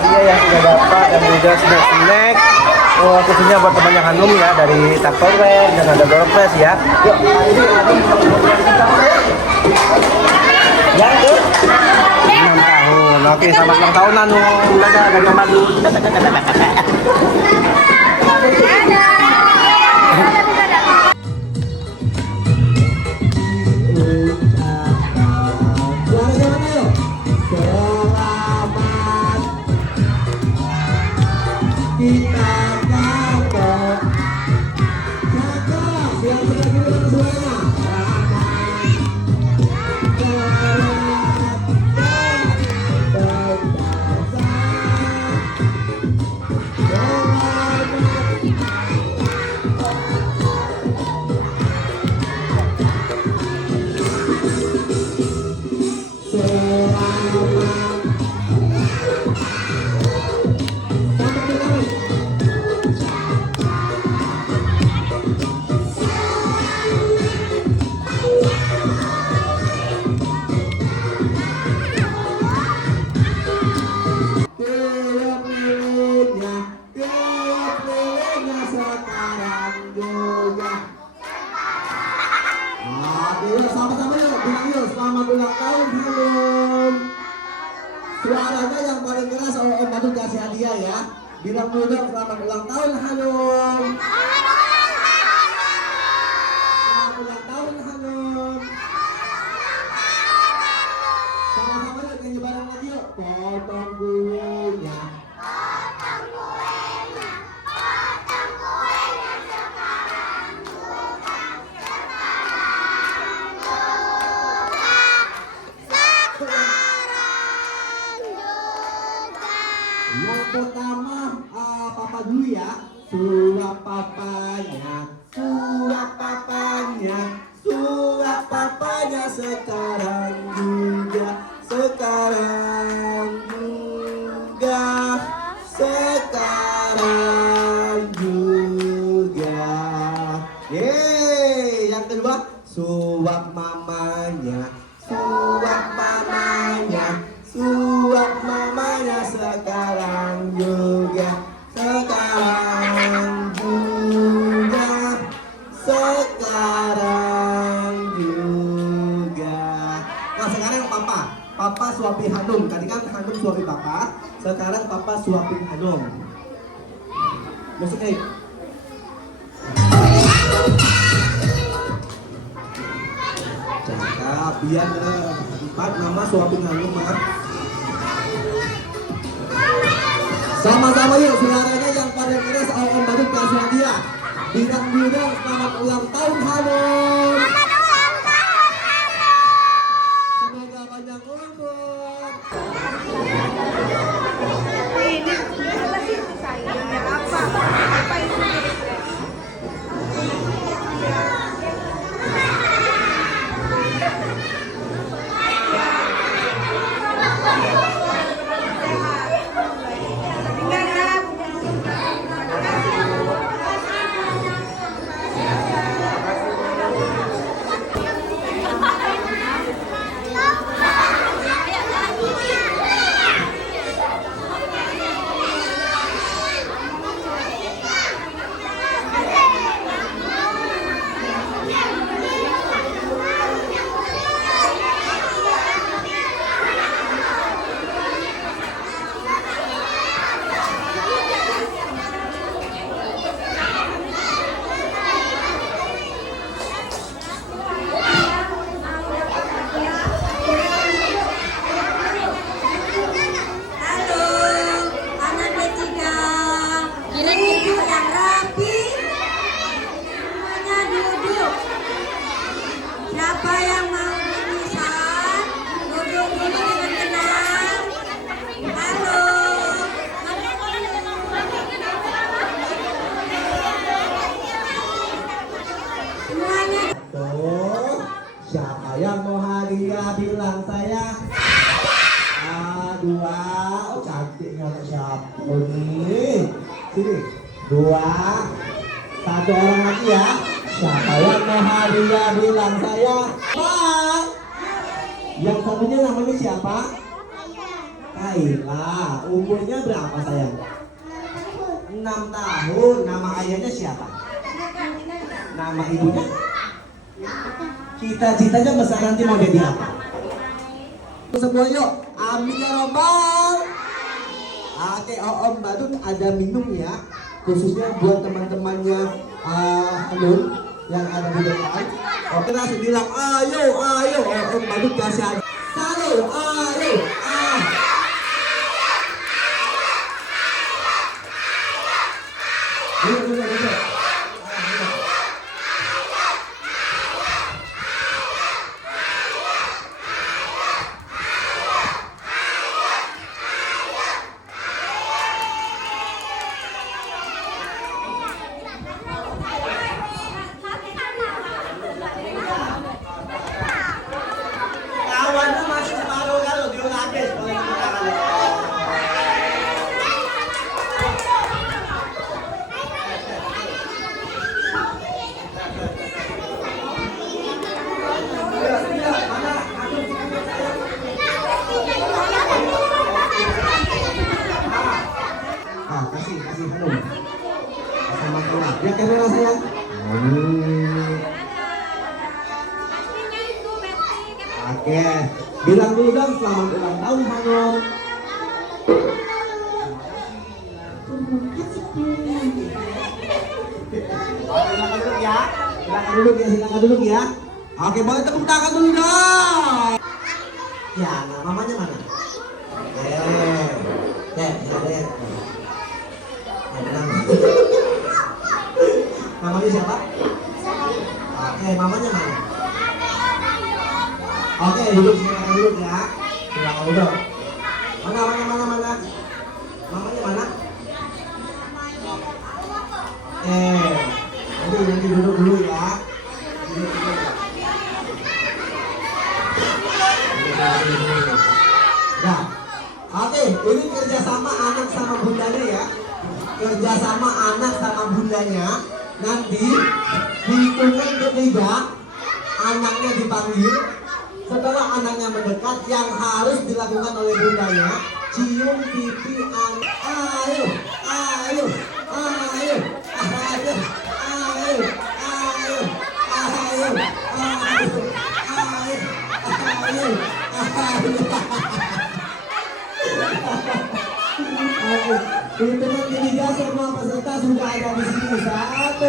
hadiah yang sudah dapat dan juga snack-snack. Khususnya buat temannya Hanum ya, dari Tupperware dan ada door prize ya. Yuk, kali ini Hanum yang ke 6 tahun. Oke, selamat ulang tahun Hanum. Dadah, dadah madu. Kita dapat jaga yang sedang suaranya sama-sama yuk, bilang yuk, selamat ulang tahun Hanum. Suaranya yang paling keras Om Badut kasih hadiah ya. Bilang dulu selamat ulang tahun Hanum. Selamat ulang tahun Hanum. Sama-sama yuk, nyanyi bareng lagi yuk. Potong kuenya. Yang pertama papa dulu ya. Suap papanya, suap papanya, suap papanya sekarang juga, sekarang juga, sekarang juga. Yeay, yang kedua suap mamanya, suap mamanya, suap mamanya sekarang juga, sekarang juga, sekarang juga. Nah sekarang papa suapin Hanum. Tadi kan Hanum suapin papa, sekarang papa suapin Hanum. Musik cakap, biar empat nama suapin Hanum mah. Sama-sama yuk, suaranya yang pada keras Om Badut kasih hadiah. Bilang dulu selamat ulang tahun Hanum. Semoga panjang umur. Ini apa sih saya? Apa itu? Siapa yang mau hadiah bilang saya. Dua, oh cantik nggak siapa nih. Sini, dua, satu orang lagi ya. Siapa yang mau hadiah bilang saya. Pak. Yang satunya namanya siapa? Kaila, umurnya berapa sayang? 6 tahun. Nama ayahnya siapa? Nama ibunya? Cita-citanya besar nanti mau jadi apa? Semua yuk, amin ya robbal. Oke, Om Badut ada minum ya, khususnya buat teman-temannya Hanun yang ada di depan. Oke, langsung bilang ayo, Om Badut kasih aja. Satu, ayo, Duduk. Kawannya masih separuh kalau dia habis boleh kita kali. Kasih Hanum. Sama keluar. Ya kamera sayang. Oke, bilang dulu dong selamat ulang tahun Hanum. Silakan duduk ya. Oke, boleh tepuk tangan dulu dong. Ya, nah, mamanya mana? Namanya siapa? Oke, mamanya mana? Oke, duduk ya. Silakan duduk. Mana? Mamanya mana? Nanti duduk dulu ya. Ya. Oke, ini kerjasama anak sama bundanya ya. Kerjasama anak sama bundanya. Nanti hitungan ketiga anaknya dipanggil. Setelah anaknya mendekat, yang harus dilakukan oleh bundanya cium pipi anak. Ayo. Hitungan ketiga semua peserta sudah ada di sini. 1.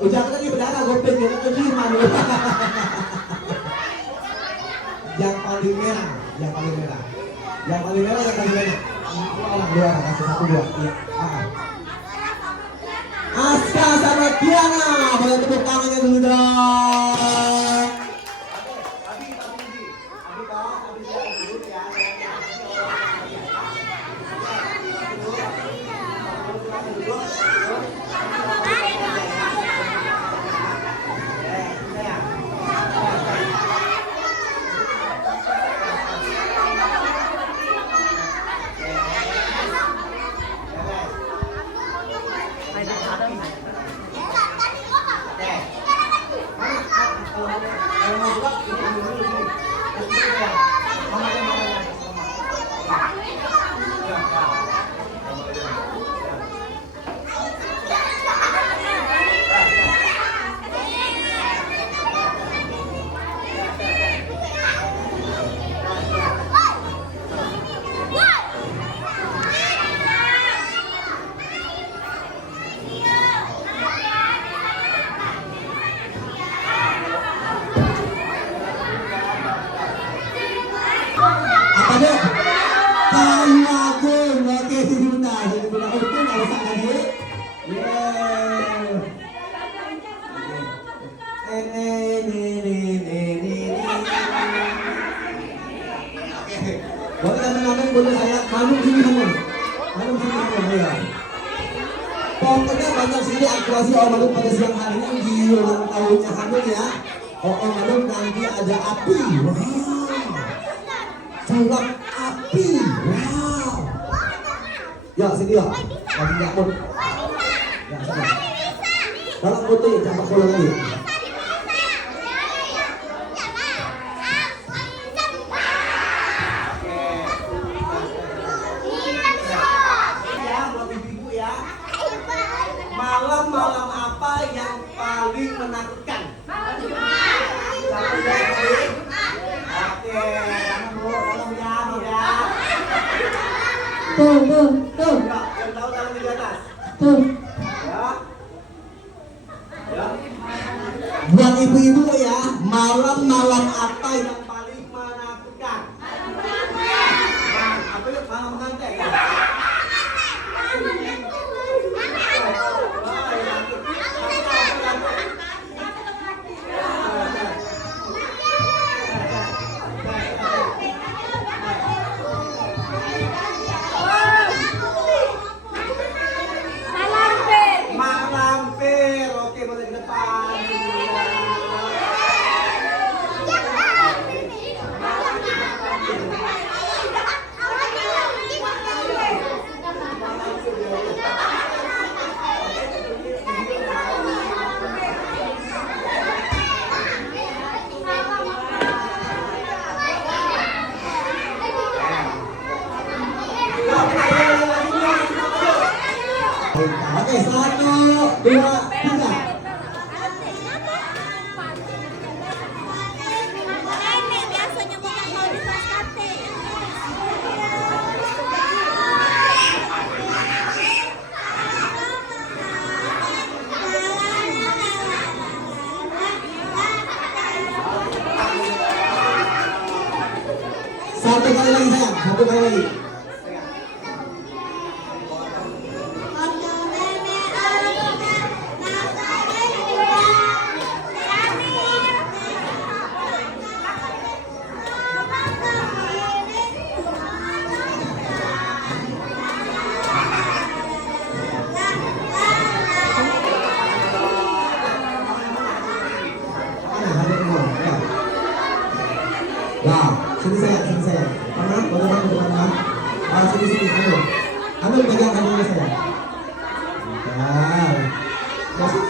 Ucapkan lagi berdarah gopeng ya, keterima dulu. Yang paling merah. Yang paling merah. Dua, kasih 1, 2. Iya. Aska sama Tiana, boleh tepuk tangannya dulu dong. Boleh teman-teman boleh saya Hanum sini ayo. Pokoknya banyak sekali aktuasi Om Hanum pada siang hari ini di ulang tahunnya Hanum ya. Om Hanum nanti ada api. Wow. Sulap api. Wow. Ya sini ya. Lagi nyamuk. Ya sini. Dalam foto ya jangan follow lagi. Tuh. Ya, yang tahu tangan di atas. Tuh. Ya. Ya. Buat ibu-ibu ya, malam-malam apa yang paling menakutkan? Apa itu malam mengantek? Ya? Malampir. Oke, boleh ke depan. Oke, 1, 2, 3. Biasanya bukan mau di kelas kate. Satu kali lagi sayang, satu kali lagi. Nah, sini saya. Karena bagaimana ke depan kan? Sini, Hanum. Hanum pegang kandungnya saya. Nah, masuk.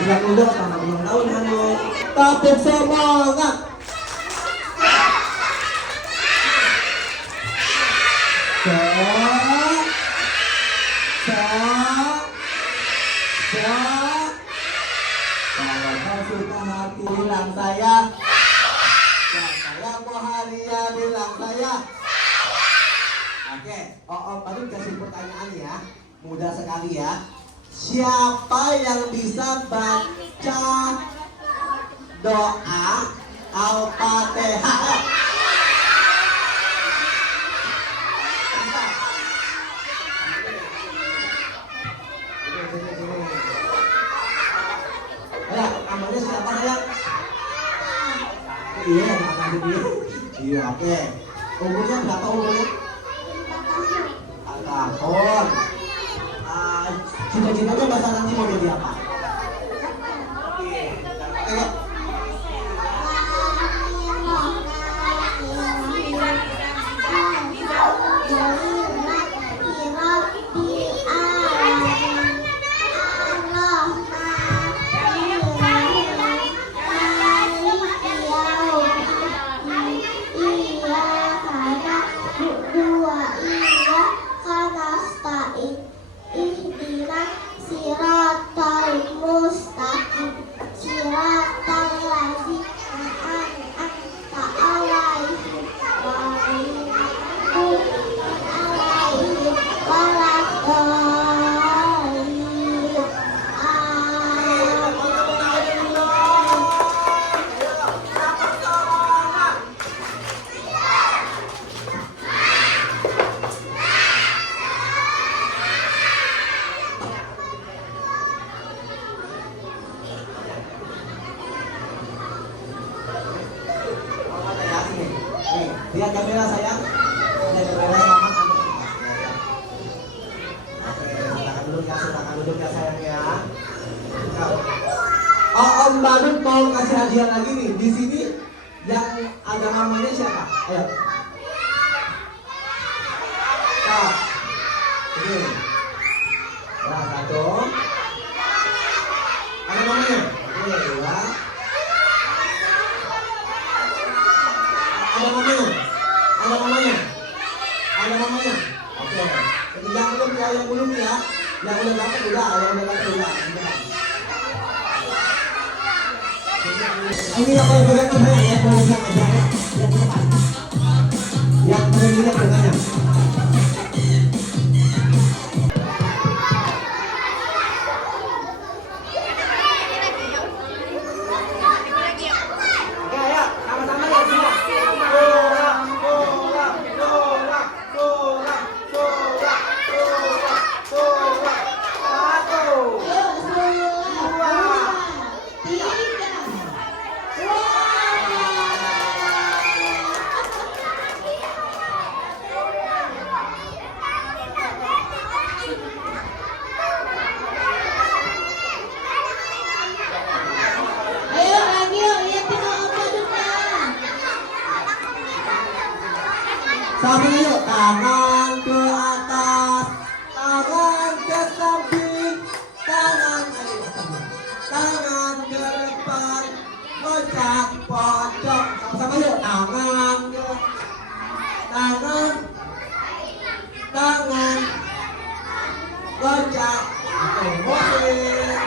Bilang udah selamat ulang tahun Hanum. Tepuk semangat. Kalau kau suka hati bilang saya. Saya mau hadiah bilang saya. Oke, Om Badut kasih pertanyaan ya. Mudah sekali ya. Siapa yang bisa baca doa Al-Fatihah? Ya, namanya siapa sayang? Iya, namanya dia. Iya, oke. Umurnya berapa umurnya? 4 tahun. Cita-citanya besar nanti mau jadi apa? Oke. Lihat kamera sayang. Lihat kamera selamat. Oke, silakan duduk ya sayang ya. Om Badut mau kasih hadiah lagi nih. Di sini yang ada namanya siapa? Ayo. Stop. Oke. Nah, 1. Ada namanya? Oke, 2. Ada namanya? Ada yang belum ya. Yang udah dapat udah, yang udah dapat udah. Ini yang paling berat tuh ya, paling berat aja ya. Yang paling berat dengannya. Sama yuk, tangan ke atas, tangan ke samping, tangan ke depan, gocak pojok. Sama-sama yuk, tangan, gocak. Oke, musik.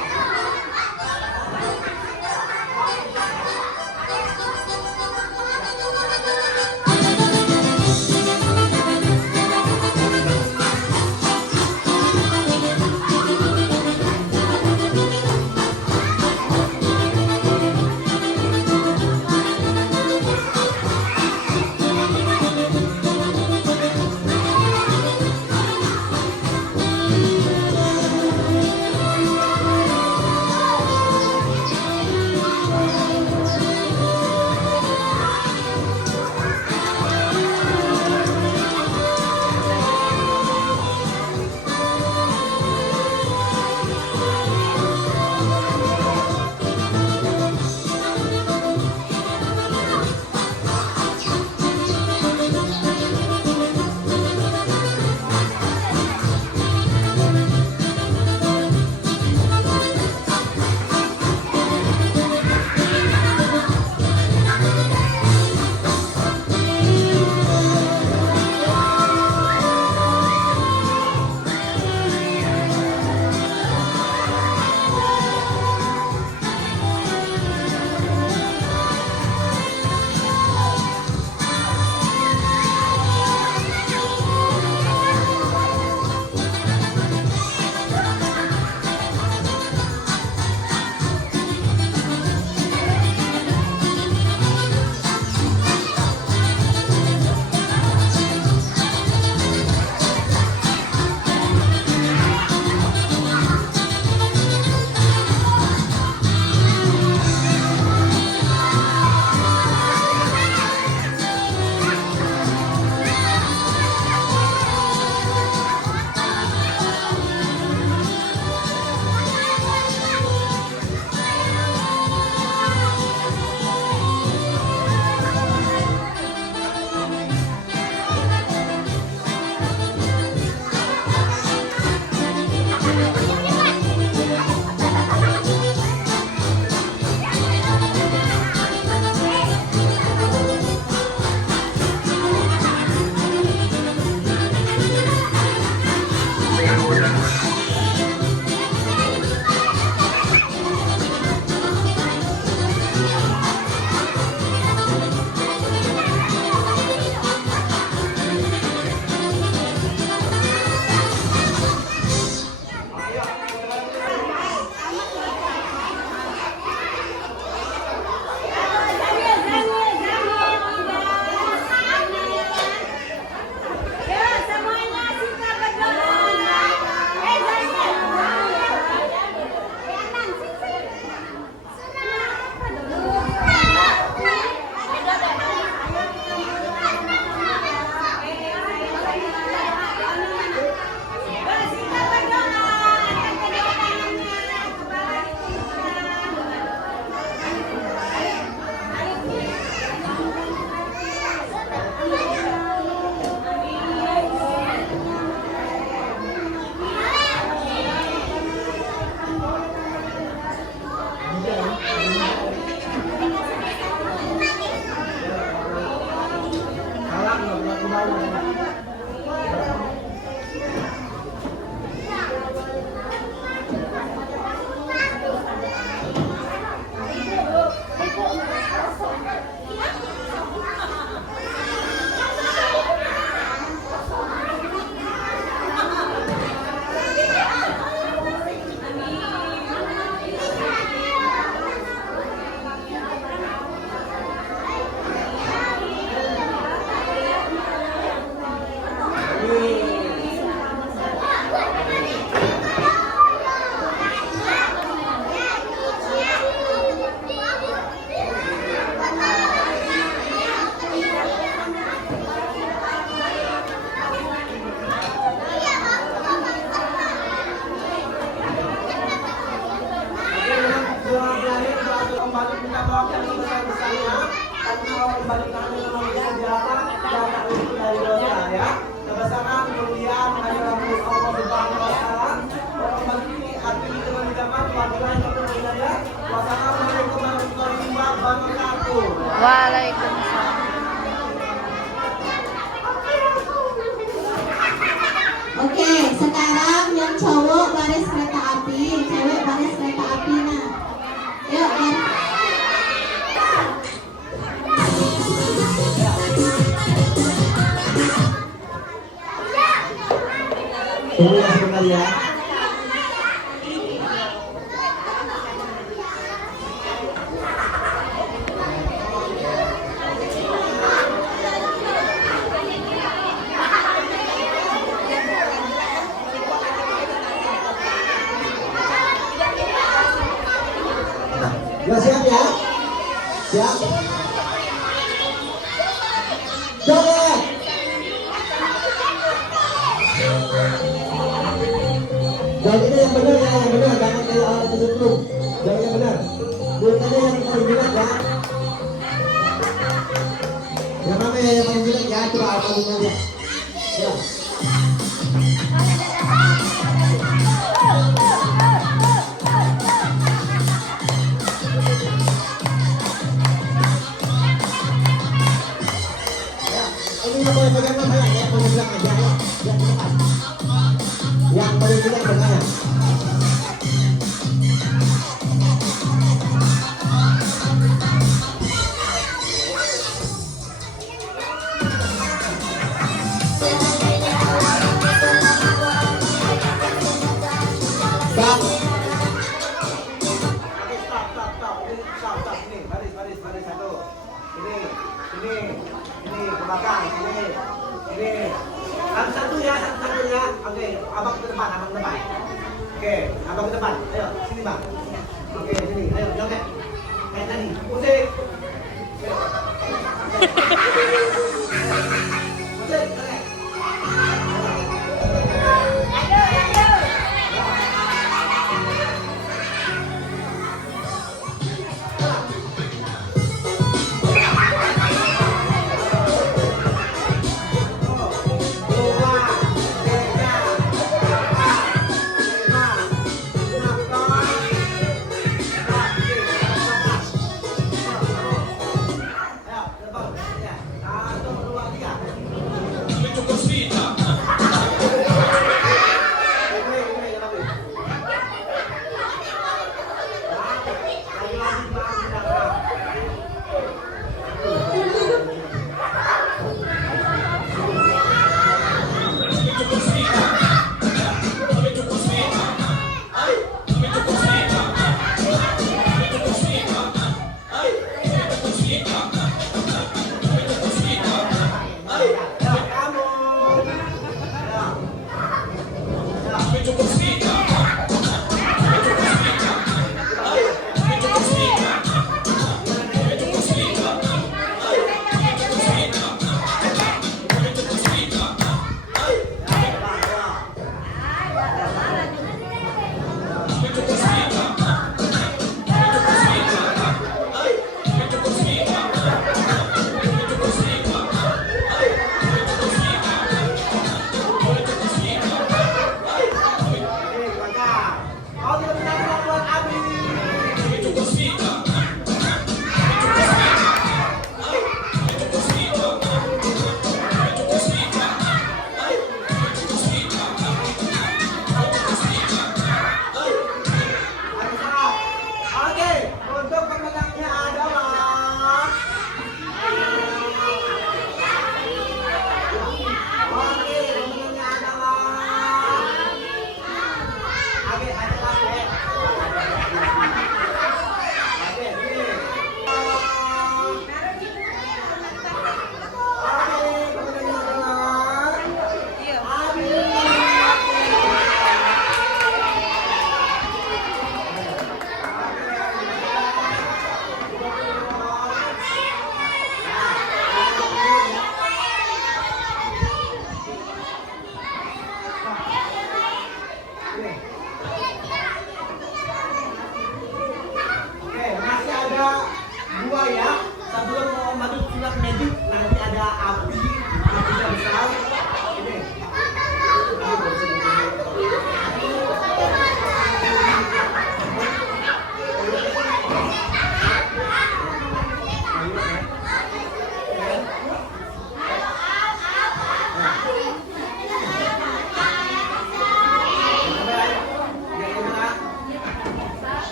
ya. Kebesaran, kemuliaan adalah milik Allah Subhanahu wa taala. Ini artinya dengan zaman wassalamualaikum warahmatullahi wabarakatuh. Waalaikumsalam. Oke, sekarang yang cowok baris kereta api, yang cewek baris kereta api. Nah, yuk baris. Tunggu ya sebentar ya. Nah, siap ya? Siap? Joget! Jogetnya yang benar ya, yang benar. Jangan kayak orang kesetrum. Joget yang benar. Jogetnya yang paling jelek ya. Yang mana ya yang paling jelek ya? Coba alphabetnya lihat. Ya. Ini yang boleh pegang kan saya ya, boleh bilang aja ya. Yang depan. Yang boleh bilang tengahnya. Stop. Oke, stop. Ini, baris satu. Ini ke belakang, ini. Satu ya. Oke, abang ke depan. Oke, abang ke depan. Ayo, sini bang. Oke, sini. Ayo, joget. Kayak tadi. Musik.